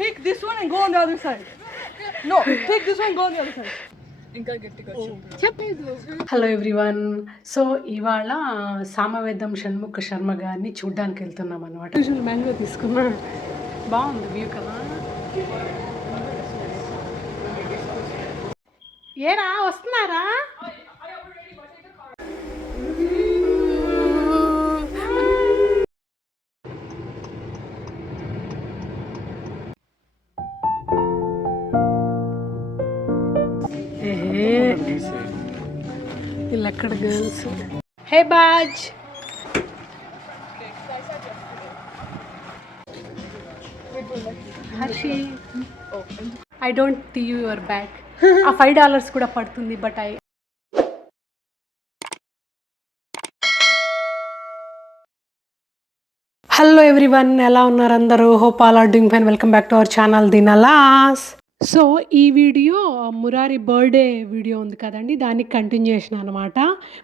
take this one and go on the other side. No, take this one and go on the other side. Hello everyone. So ఇవాళ సామవేదం షణ్ముఖ శర్మ గారిని చూడ్డానికి వెళ్తున్నాం అనమాట. Mango తీసుకున్నా, బాగుంది view కదా. ఏరా వస్తున్నారా? వీళ్ళెక్కడ గర్ల్స్. హే బాజ్, Harshi, I don't the your bag. ఆ $5 కూడా పడుతుంది. బట్ హలో ఎవ్రీవన్, ఎలా ఉన్నారు అందరూ? Hope all are doing fine. Welcome back to our channel Dinalas. So ఈ వీడియో మురారి బర్త్డే వీడియో ఉంది కదండి, దానికి కంటిన్యూషన్ అనమాట.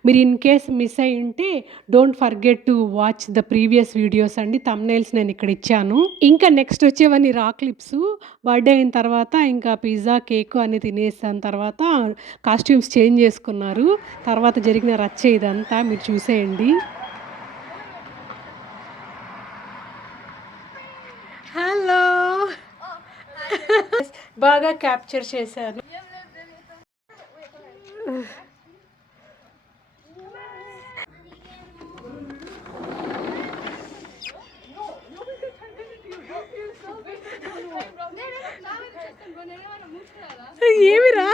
మీరు ఇన్ కేస్ మిస్ అయి ఉంటే don't forget to watch the previous videos అండి. థంబ్నెయిల్స్ నేను ఇక్కడ ఇచ్చాను. ఇంకా నెక్స్ట్ వచ్చేవన్నీ రా క్లిప్స్. బర్త్డే అయిన తర్వాత ఇంకా పిజ్జా కేక్ అన్ని తినేసిన తర్వాత కాస్ట్యూమ్స్ చేంజ్ చేసుకున్నారు. తర్వాత జరిగిన రచ్చ ఇదంతా మీరు చూసేయండి. హలో, బాగా క్యాప్చర్ చేశాను. ఏమిరా?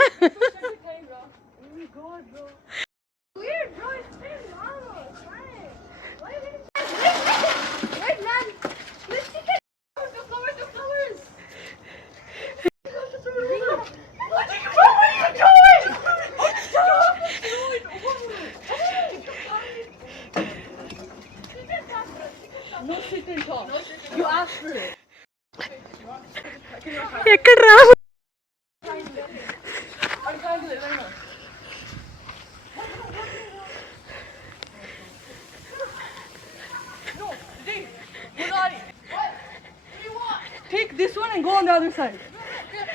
ఎక్కడ రా? Take this one and go on the other side.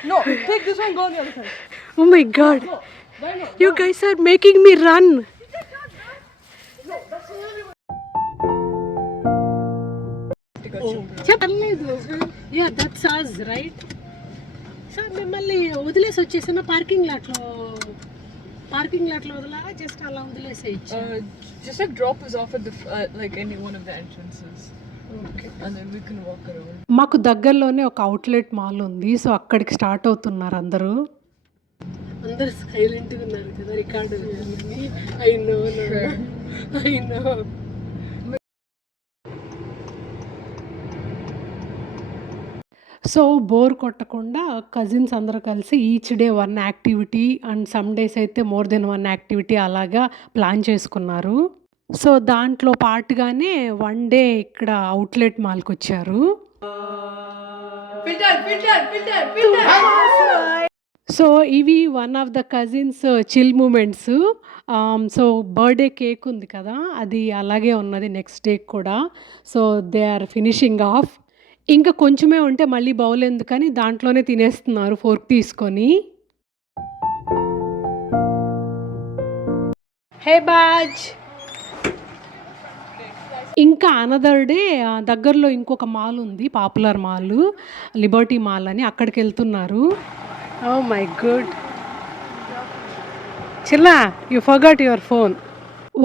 No, take this one and go on the other side. Oh my god. You guys are making me run. చెప్పలేదు. Yeah that's us, right? Sir మిమ్మల్ని వదిలేసి వచ్చేసిన parking లాట్లో వదలారా? Just అలా వదిలేసేయచ్చు. Just a drop us off at the like any one of the entrances. Okay. And then we can walk around. మాకు దగ్గరలోనే ఒక outlet mall ఉంది. So అక్కడికి స్టార్ట్ అవుతున్నారు అందరూ సైలెంట్గా ఉన్నారు కదా. Record I know. So bore కొట్టకుండా కజిన్స్ అందరూ కలిసి each day 1 activity and some days అయితే మోర్ దెన్ 1 యాక్టివిటీ అలాగా ప్లాన్ చేసుకున్నారు. సో దాంట్లో పాటుగానే 1 డే ఇక్కడ అవుట్లెట్ మాల్కి వచ్చారు. సో ఇవి one of the cousins chill moments. So birthday cake ఉంది కదా, అది అలాగే ఉన్నది నెక్స్ట్ డే కూడా. So they are finishing off. ఇంకా కొంచెమే ఉంటే మళ్ళీ బౌల్ ఎందుకని దాంట్లోనే తినేస్తున్నారు ఫోర్క్ తీసుకొని. హే బాజ్. ఇంకా అనదర్ డే దగ్గరలో ఇంకొక మాల్ ఉంది, పాపులర్ మాల్, లిబర్టీ మాల్ అని, అక్కడికి వెళ్తున్నారు. ఓ మై గుడ్ చిల్లా, యూ ఫర్గాట్ యువర్ ఫోన్.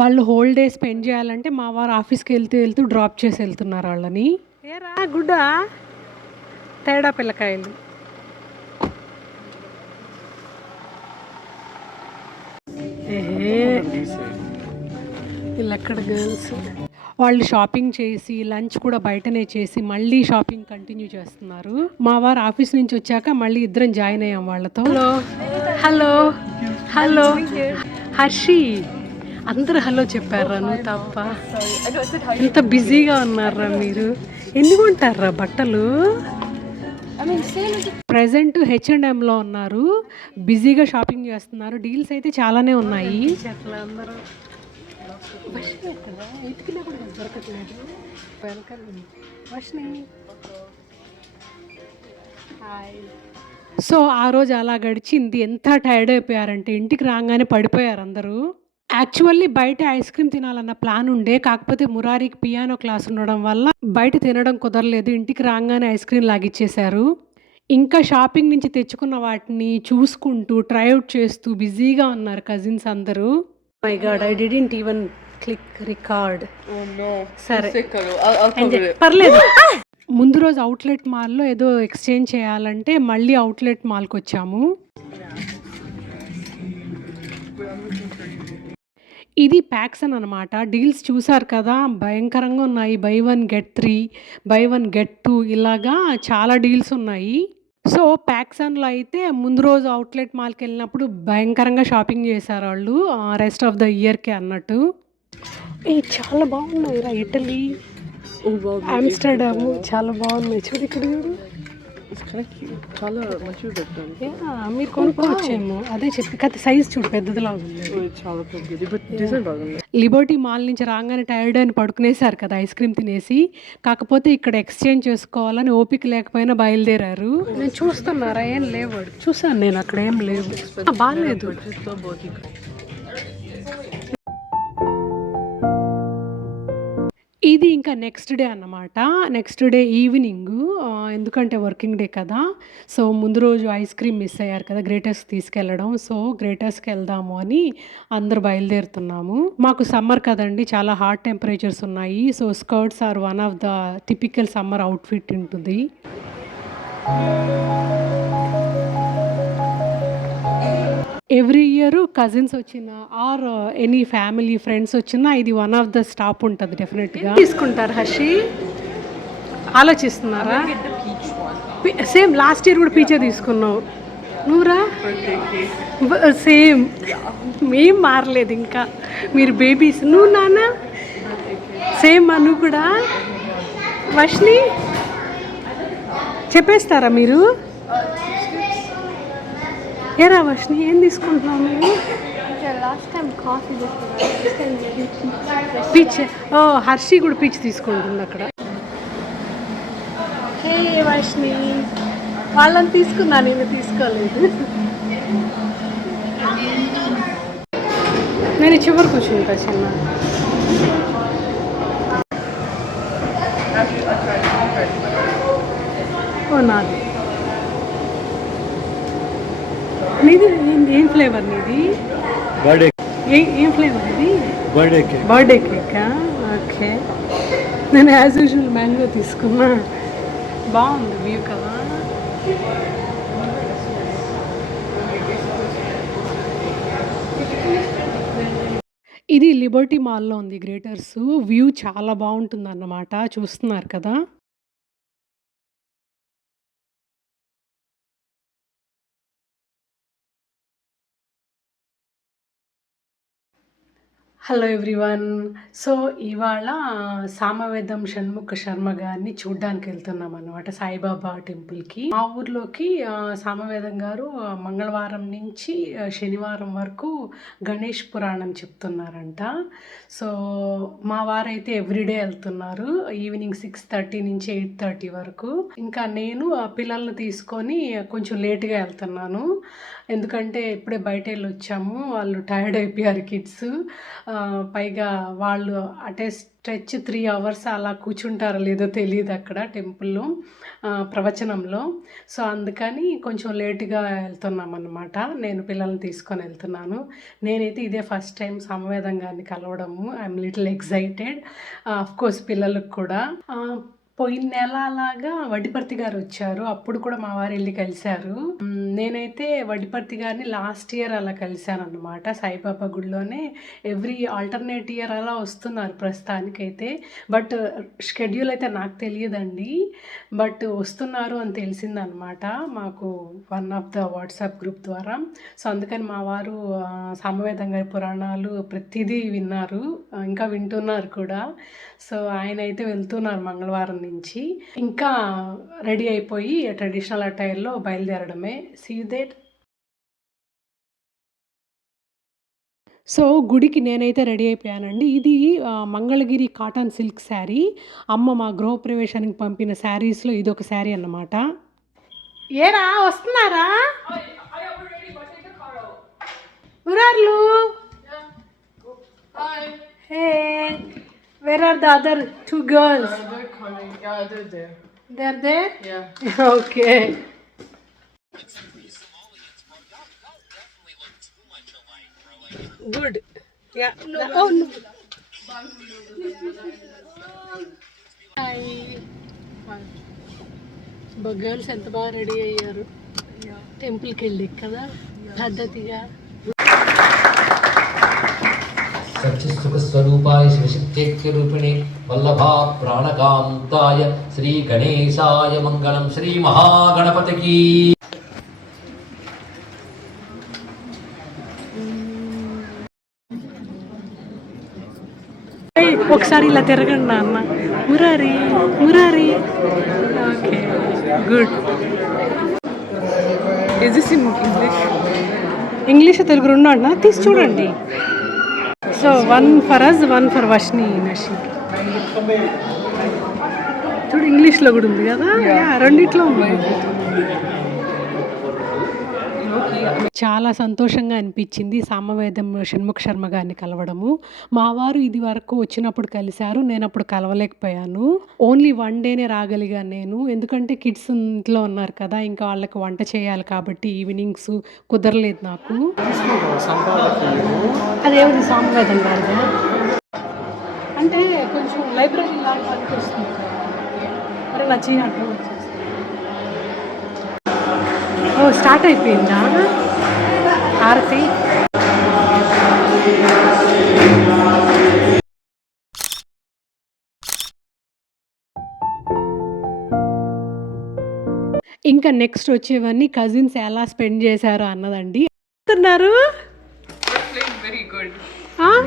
వాళ్ళు హోల్ డే స్పెండ్ చేయాలంటే మా వారు ఆఫీస్కి వెళ్తూ డ్రాప్ చేసి వెళ్తున్నారు వాళ్ళని. ఏరా గుడ్డా తేడా పిల్లకాయలు. వీళ్ళెక్కడ గర్ల్స్. వాళ్ళు షాపింగ్ చేసి లంచ్ కూడా బయటనే చేసి మళ్ళీ షాపింగ్ కంటిన్యూ చేస్తున్నారు. మా వారు ఆఫీస్ నుంచి వచ్చాక మళ్ళీ ఇద్దరం జాయిన్ అయ్యాం వాళ్ళతో. హలో హలో హర్షి, అందరూ హలో చెప్పారా? నువ్వు తప్ప. ఎంత బిజీగా ఉన్నారా మీరు? ఎన్ని కొంటారా బట్టలు? ప్రెజెంట్ H&Mలో ఉన్నారు, బిజీగా షాపింగ్ చేస్తున్నారు. డీల్స్ అయితే చాలానే ఉన్నాయి. అందరూ దొరకట్లేదు. సో ఆ రోజు అలా గడిచింది. ఎంత టైర్డ్ అయిపోయారంటే ఇంటికి రాగానే పడిపోయారు అందరూ. యాక్చువల్లీ బయట ఐస్ క్రీమ్ తినాలన్న ప్లాన్ ఉండే. కాకపోతే మురారికి పియానో క్లాస్ ఉండడం వల్ల బయట తినడం కుదరలేదు. ఇంటికి రాగానే ఐస్ క్రీమ్ లాగిచ్చేశారు. ఇంకా షాపింగ్ నుంచి తెచ్చుకున్న వాటిని చూసుకుంటూ, ట్రై ఔట్ చేస్తూ బిజీగా ఉన్నారు కజిన్స్ అందరూ. My God! I didn't even click record. Oh no. సరే. I'll cover it. పర్లేదు. ముందు రోజు అవుట్‌లెట్ మాల్‌లో ఏదో ఎక్స్‌చేంజ్ చేయాలంటే మళ్ళీ అవుట్‌లెట్ మాల్‌కొచ్చాము. ఇది ప్యాక్సన్ అనమాట. డీల్స్ చూసారు కదా! భయంకరంగా ఉన్నాయి. బై 1 గెట్ 3, బై 1 గెట్ 2 ఇలాగా చాలా డీల్స్ ఉన్నాయి. సో, ప్యాక్సన్‌లో అయితే ముందు రోజు అవుట్‌లెట్ మాల్‌కెళ్ళినప్పుడు భయంకరంగా షాపింగ్ చేశారాళ్ళు. రెస్ట్ ఆఫ్ ద ఇయర్‌కి అన్నట్టు. చాలా బాగున్నాయిరా ఇటలీ, Oh wow. ఆమ్స్టర్డామ్ చాలా బాగున్నాయి. చూడు ఇక్కడ చూడు. It's kind of cute. చాలా మంచిగా పెట్టారు. మీరు కొనుక్కోవచ్చేమో. అదే చెప్పి కాకపోతే సైజ్ చూడు పెద్దదిలాగా ఉంది. చాలా పెద్దది బట్ డిజైన్ బాగుంది. లిబర్టీ మాల్ నుంచి రాగానే టైర్డ్ అని పడుకునేసారు కదా ఐస్ క్రీమ్ తినేసి. కాకపోతే ఇక్కడ ఎక్స్చేంజ్ చేసుకోవాలని ఓపిక లేకపోయినా బయలుదేరారు. నేను చూస్తున్నారా ఏం లేవు. చూసాను నేను అక్కడ ఏం లేవు. బాగాలేదు. ఇది ఇంకా నెక్స్ట్ డే అన్నమాట. నెక్స్ట్ డే ఈవినింగు ఎందుకంటే వర్కింగ్ డే కదా! సో, ముందు రోజు ఐస్ క్రీమ్ మిస్ అయ్యారు కదా! గ్రేటర్స్‌కి తీసుకెళ్ళడం. సో, గ్రేటర్స్‌కి వెళ్దాము అని అందరూ బయలుదేరుతున్నాము. మాకు సమ్మర్ కదండీ! చాలా హాట్ టెంపరేచర్స్ ఉన్నాయి. So, skirts are one of the typical summer outfit ఉంటుంది. ఎవ్రీ ఇయర్ కజిన్స్ వచ్చినా ఆర్ ఎనీ ఫ్యామిలీ ఫ్రెండ్స్ వచ్చినా ఇది వన్ ఆఫ్ ద స్టాప్ ఉంటుంది డెఫినెట్గా. తీసుకుంటారు హర్షి? ఆలోచిస్తున్నారా? సేమ్ లాస్ట్ ఇయర్ కూడా పీచే తీసుకున్నావు నువ్వురా? సేమ్ మేం మారలేదు ఇంకా. మీరు బేబీస్. నువ్వు నాన్న సేమ్ నువ్వు కూడా. వర్షిని చెప్పేస్తారా మీరు? ఏరా వర్షిని ఏం తీసుకుంటున్నావు మీరు? పీచ్. హర్షి కూడా పీచ్ తీసుకుంటుంది అక్కడ. హే వర్షిని వాళ్ళని తీసుకున్నా, నేను తీసుకోలేదు. నేను చివరి కూర్చుంటా చిన్న. ఓ నాది. నీది ఏం ఫ్లేవర్ నీది? బర్త్డే. ఏం ఫ్లేవర్ ఇది? Birthday cake. బర్త్డే కేకా? ఓకే. నేను యాజ్ యూజువల్ మ్యాంగో తీసుకున్నా. బాగుంది వ్యూ కదా. ఇది లిబర్టీ మాల్లో ఉంది గ్రేటర్స్. వ్యూ చాలా బాగుంటుంది అన్నమాట. చూస్తున్నారు కదా. Hello everyone. సో, ఇవాళ సామవేదం షణ్ముఖ శర్మ గారిని చూడ్డానికి వెళ్తున్నాం అన్నమాట సాయిబాబా టెంపుల్కి. మా ఊర్లోకి సామవేదం గారు మంగళవారం నుంచి శనివారం వరకు గణేష్ పురాణం చెప్తున్నారంట. సో, మా వారైతే ఎవ్రీడే వెళ్తున్నారు. ఈవినింగ్ 6:30 నుంచి 8:30 వరకు. ఇంకా నేను పిల్లల్ని తీసుకొని కొంచెం లేట్గా వెళ్తున్నాను. ఎందుకంటే ఇప్పుడే బయట వెళ్ళి వచ్చాము. వాళ్ళు టైర్డ్ అయిపోయారు కిడ్స్. పైగా వాళ్ళు అటే స్ట్రెచ్ 3 అవర్స్ అలా కూర్చుంటారో లేదో తెలియదు అక్కడ టెంపుల్లో ప్రవచనంలో. సో, అందుకని కొంచెం లేట్గా వెళ్తున్నాం అన్నమాట. నేను పిల్లల్ని తీసుకొని వెళ్తున్నాను. నేనైతే ఇదే ఫస్ట్ టైం సమవేదం గారిని కలవడము. I'm little excited. అఫ్కోర్స్ పిల్లలకు కూడా. పోయిన నెల అలాగా వడ్డిపర్తి గారు వచ్చారు. అప్పుడు కూడా మా వారు వెళ్ళి కలిశారు. నేనైతే వడ్డిపర్తి గారిని లాస్ట్ ఇయర్ అలా కలిశాను అనమాట సాయిబాబా గుడిలోనే. ఎవ్రీ ఆల్టర్నేట్ ఇయర్ అలా వస్తున్నారు ప్రస్తుతానికైతే. బట్ షెడ్యూల్ అయితే నాకు తెలియదండి. బట్ వస్తున్నారు అని తెలిసిందనమాట మాకు one of the WhatsApp group ద్వారా. సో, అందుకని మా వారు సామవేదం గారి పురాణాలు ప్రతిదీ విన్నారు, ఇంకా వింటున్నారు కూడా. సో, ఆయన అయితే వెళ్తున్నారు మంగళవారం నుంచి. ఇంకా రెడీ అయిపోయి ట్రెడిషనల్ అటైర్లో బయలుదేరడమే. See you there. సో, గుడికి నేనైతే రెడీ అయిపోయానండి. ఇది మంగళగిరి కాటన్ సిల్క్ శారీ. అమ్మ మా గృహప్రవేశానికి పంపిన శారీస్లో ఇదొక శారీ అన్నమాట. ఏరా వస్తున్నారా? మురార్లు hey, where are the other 2 girls? They're coming. Yeah, they're there. They are there? Yeah. Okay. Good. Yeah. Oh no. Hi. Girls ఎంత బాగా రెడీ అయ్యారు టెంపుల్కి వెళ్ళి కదా పద్ధతిగా. సచ్చిసుఖ స్వరూపాయ శివశక్త్యైక్య రూపిణి వల్లభా ప్రాణకాంతాయ శ్రీ గణేశాయ మంగళం. శ్రీ మహాగణపతికి. ఒకసారి ఇలా తిరగండి నాన్న. Murari Murari. Okay good. Is this in English? English Telugu రెండు అన్న తీసి చూడండి. So 1 for us 1 for Varshini Nashi. చూడు ఇంగ్లీష్లో కూడా ఉంది కదా. రెండిట్లో ఉంది. చాలా సంతోషంగా అనిపించింది సామవేదం షణ్ముఖ శర్మ గారిని కలవడము. మా వారు ఇది వరకు వచ్చినప్పుడు కలిశారు, నేను అప్పుడు కలవలేకపోయాను. ఓన్లీ 1 డేనే రాగలిగాను నేను, ఎందుకంటే కిడ్స్ ఇంట్లో ఉన్నారు కదా, ఇంకా వాళ్ళకి వంట చేయాలి కాబట్టి ఈవినింగ్స్ కుదరలేదు నాకు. అదేమిటి సామవేదం గారు అంటే కొంచెం లైబ్రరీ లాగా అనిపిస్తుంది. మరి నచ్చి అర్థం వచ్చేసి స్టార్ట్ అయిపోయిందా హారతి? ఇంకా నెక్స్ట్ వచ్చేవన్నీ కజిన్స్ ఎలా స్పెండ్ చేశారు అన్నదండి. Very good.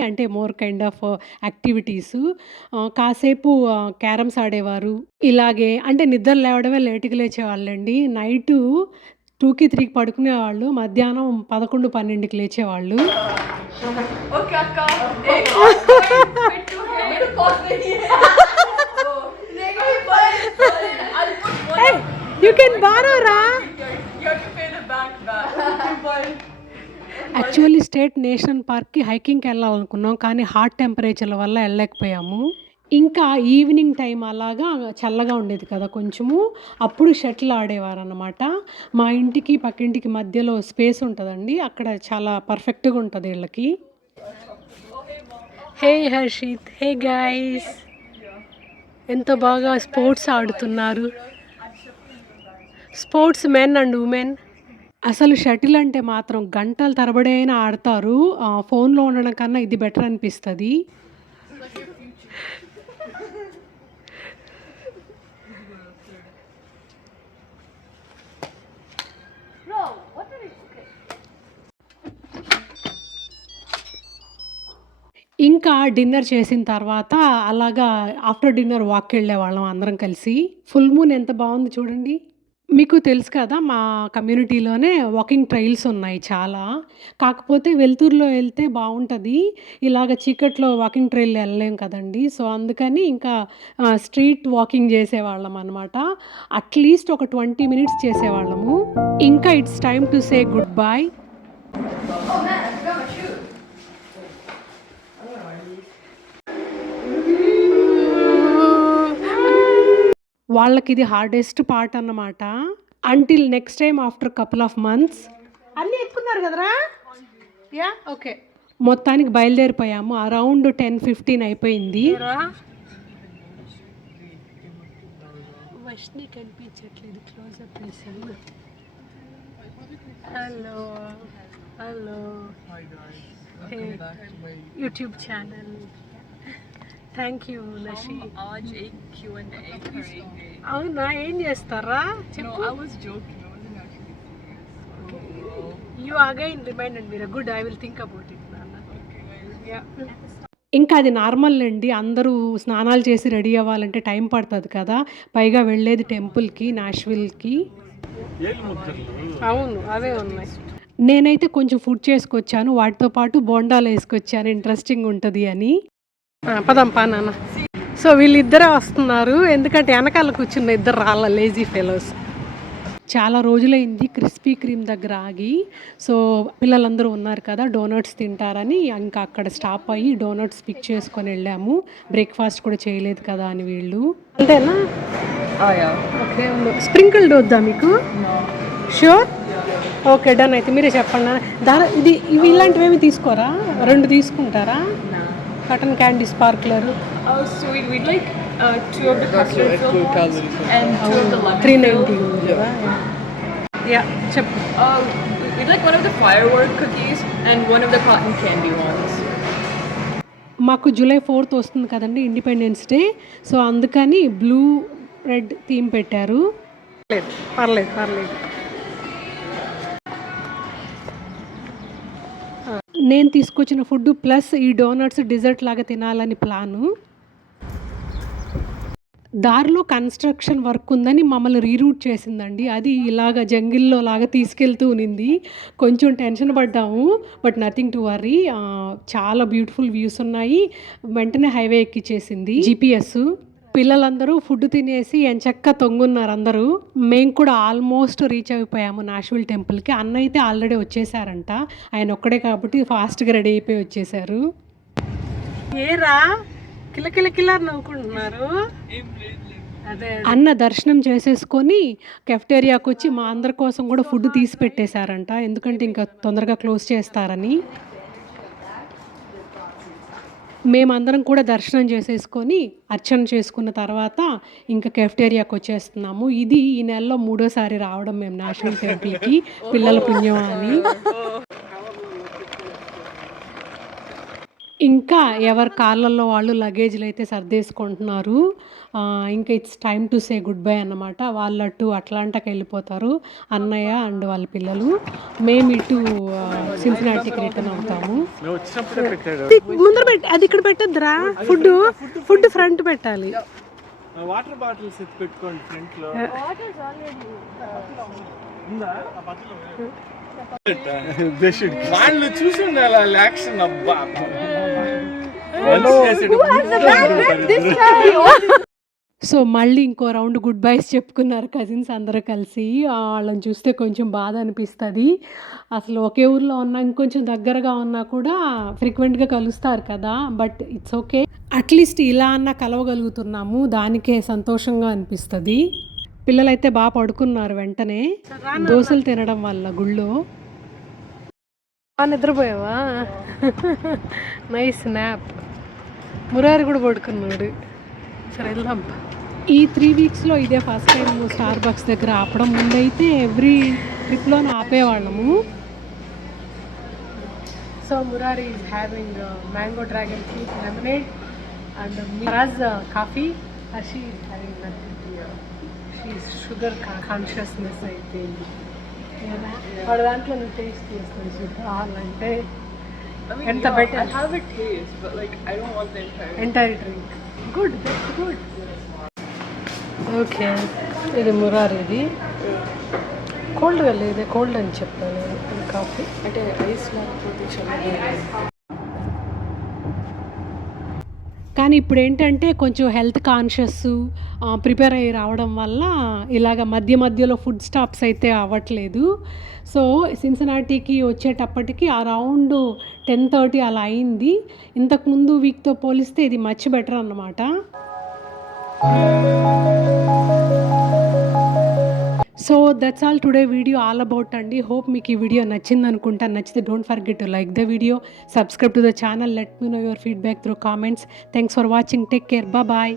అంటే మోర్ కైండ్ ఆఫ్ యాక్టివిటీస్. కాసేపు క్యారమ్స్ ఆడేవారు. ఇలాగే అంటే నిద్ర లేవడమే లేటుగా లేచేవాళ్ళండి. నైటు 2కి 3కి పడుకునేవాళ్ళు, మధ్యాహ్నం 11, 12కి లేచేవాళ్ళు. Okay, Akka. You can borrow రా. You have to pay the bank back. Actually state national పార్క్కి హైకింగ్కి వెళ్ళాలనుకున్నాం, కానీ హాట్ టెంపరేచర్ల వల్ల వెళ్ళలేకపోయాము. ఇంకా ఈవినింగ్ టైం అలాగా చల్లగా ఉండేది కదా కొంచెము, అప్పుడు షటిల్ ఆడేవారు అన్నమాట. మా ఇంటికి పక్కింటికి మధ్యలో స్పేస్ ఉంటుందండి, అక్కడ చాలా పర్ఫెక్ట్గా ఉంటుంది వీళ్ళకి. హే హర్షిత్, హే గైస్, ఎంత బాగా స్పోర్ట్స్ ఆడుతున్నారు. Sports men and women. అసలు షటిల్ అంటే మాత్రం గంటల తరబడి అయినా ఆడతారు. ఫోన్లో ఉండడం కన్నా ఇది బెటర్ అనిపిస్తుంది. ఇంకా డిన్నర్ చేసిన తర్వాత అలాగా ఆఫ్టర్ డిన్నర్ వాక్కి వెళ్ళే వాళ్ళం అందరం కలిసి. ఫుల్ మూన్ ఎంత బాగుంది చూడండి. మీకు తెలుసు కదా, మా కమ్యూనిటీలోనే వాకింగ్ ట్రైల్స్ ఉన్నాయి చాలా. కాకపోతే వెలుతురులో వెళ్తే బాగుంటుంది, ఇలాగ చీకట్లో వాకింగ్ ట్రైల్ వెళ్ళలేం కదండి. సో అందుకని ఇంకా స్ట్రీట్ వాకింగ్ చేసేవాళ్ళం అనమాట. అట్లీస్ట్ ఒక 20 minutes చేసేవాళ్ళము. ఇంకా it's time to say goodbye. వాళ్ళకి ఇది హార్డెస్ట్ పార్ట్ అన్నమాట. Until next time after couple of months. అన్నీ ఎక్కున్నారు కదరా? Yeah okay. మొత్తానికి బయలుదేరిపోయాము. అరౌండ్ 10-15 అయిపోయింది. వర్షిని కనిపించట్లేదు, క్లోజ్అప్ చేసాను. Hello hello, YouTube channel. Thank you Nashi. आज एक Q&A करेंगे. అవునా, ఏం చేస్తారా? No, I was joking. I wasn't actually serious. You again reminded me. Good, I will think about it. Okay, guys. Yeah. ఇంకా అది నార్మల్ అండి, అందరూ స్నానాలు చేసి రెడీ అవ్వాలంటే టైం పడుతుంది కదా, పైగా వెళ్ళేది టెంపుల్కి, నాష్విల్కి. అవును, అవే ఉన్నాయి. నేనైతే కొంచెం ఫుడ్ చేసుకొచ్చాను, వాటితో పాటు బోండాలు వేసుకొచ్చాను, ఇంట్రెస్టింగ్ ఉంటుంది అని. పదం పా నాన్న. సో వీళ్ళిద్దరే వస్తున్నారు, ఎందుకంటే వెనకాల కూర్చున్న ఇద్దరు రాళ్ళ లేజీ ఫెలోస్. చాలా రోజులైంది క్రిస్పీ క్రీమ్ దగ్గర ఆగి. సో పిల్లలందరూ ఉన్నారు కదా, డోనట్స్ తింటారని ఇంకా అక్కడ స్టాప్ అయ్యి డోనట్స్ పిక్ చేసుకొని వెళ్ళాము. బ్రేక్ఫాస్ట్ కూడా చేయలేదు కదా అని వీళ్ళు. అంతేనా? ఓకే, స్ప్రింకిల్డ్ వద్దా మీకు? Sure, okay done. అయితే మీరే చెప్పండి. ఇవి ఇలాంటివి తీసుకోరా? 2 తీసుకుంటారా? Cotton candy sparkler. Oh, sweet. We'd like 2 of the custard filled ones and 2 of the lemon. 390. Yeah, చెప్పు. We'd like 1 of the firework cookies and 1 of the cotton candy ones. మాకు July 4th వస్తుంది కదండి, independence day. So అందుకని blue red theme పెట్టారు. పర్లేదు. నేను తీసుకొచ్చిన food plus ఈ డోనట్స్ డిజర్ట్ లాగా తినాలని ప్లాను. దారిలో కన్స్ట్రక్షన్ వర్క్ ఉందని మమ్మల్ని రీరూట్ చేసిందండి. అది ఇలాగ జంగిల్లో లాగా తీసుకెళ్తూ ఉన్నింది. కొంచెం టెన్షన్ పడ్డాము, బట్ నథింగ్ టు వర్రీ. చాలా బ్యూటిఫుల్ వ్యూస్ ఉన్నాయి. వెంటనే హైవే ఎక్కిచ్చేసింది GPS. పిల్లలందరూ ఫుడ్ తినేసి ఎంచక్కా తొంగున్నారు అందరూ. మేము కూడా ఆల్మోస్ట్ రీచ్ అయిపోయాము నాష్విల్ టెంపుల్కి. అన్న అయితే ఆల్రెడీ వచ్చేసారంట. ఆయన ఒక్కడే కాబట్టి ఫాస్ట్గా రెడీ అయిపోయి వచ్చేసారు. ఏరా కిలకిల నవ్వుకుంటున్నారు. అన్న దర్శనం చేసేసుకొని కెఫ్టేరియాకి వచ్చి మా అందరి కోసం కూడా ఫుడ్ తీసి పెట్టేశారంట, ఎందుకంటే ఇంకా తొందరగా క్లోజ్ చేస్తారని. మేమందరం కూడా దర్శనం చేసేసుకొని అర్చన చేసుకున్న తర్వాత ఇంకా కెఫ్టేరియాకి వచ్చేస్తున్నాము. ఇది ఈ నెలలో 3వ సారి రావడం మేము నేషనల్ టెంపుల్కి, పిల్లల పుణ్యం అని. ఇంకా ఎవరి కార్లలో వాళ్ళు లగేజ్లు అయితే సర్దేసుకుంటున్నారు. ఇంకా it's time to say good bye అన్నమాట. వాళ్ళట్టు అట్లాంటాకి వెళ్ళిపోతారు, అన్నయ్య అండ్ వాళ్ళ పిల్లలు. మేము ఇటు సిన్సినాటికి రిటర్న్ అవుతాము. ముందర అది ఇక్కడ పెట్టద్దురా, ఫుడ్ ఫ్రంట్ పెట్టాలి. వాటర్ బాటిల్స్ ఎత్తి పెట్టుకోండి ఫ్రంట్ లో. వాళ్ళు చూసి ఉండాలి యాక్షన్. అబ్బా సో మళ్ళీ ఇంకో రౌండ్ గుడ్ బైస్ చెప్పుకున్నారు కజిన్స్ అందరూ కలిసి. వాళ్ళని చూస్తే కొంచెం బాధ అనిపిస్తుంది. అసలు ఒకే ఊర్లో ఉన్నా, ఇంకొంచెం దగ్గరగా ఉన్నా కూడా ఫ్రీక్వెంట్గా కలుస్తారు కదా, బట్ ఇట్స్ ఓకే. అట్లీస్ట్ ఇలా అన్నా కలవగలుగుతున్నాము, దానికే సంతోషంగా అనిపిస్తుంది. పిల్లలైతే బాగా పడుకున్నారు వెంటనే దోశలు తినడం వల్ల గుళ్ళో. నిద్రపోయావా? Nice snap. మురారి కూడా పడుకున్నాడు. సరే వెళ్దాం. ఈ 3 వీక్స్లో ఇదే ఫస్ట్ టైం స్టార్ బక్స్ దగ్గర ఆపడం. ముందైతే ఎవ్రీ ట్రిప్లోనే ఆపేవాళ్ళము. So Murari is having mango dragon fruit lemonade and mirage coffee. She is having nothing. She is sugar consciousness అయిపోయింది. వాడు దాంట్లో నువ్వు టేస్ట్ చేస్తాను అంటే ఎంత better. I have a taste, but like I don't want the entire drink. Good. Okay, ఇది మురారిది. కోల్డ్గా లేదు, cold అని చెప్పాను కాఫీ. అంటే ఐస్ లేకపోతే కానీ ఇప్పుడు ఏంటంటే కొంచెం హెల్త్ కాన్షియస్ ప్రిపేర్ అయ్యి రావడం వల్ల ఇలాగ మధ్యలో ఫుడ్ స్టాప్స్ అయితే అవ్వట్లేదు. సో సిన్సినాటికి వచ్చేటప్పటికి అరౌండ్ 10:30 అలా అయింది. ఇంతకుముందు వీక్తో పోలిస్తే ఇది మచ్ బెటర్ అన్నమాట. So that's all today video all about అండి. హోప్ మీకు ఈ వీడియో నచ్చింది అనుకుంటా. నచ్చితే don't forget to like the video, subscribe to the channel, let me know your feedback through comments. Thanks for watching. Take care. Bye.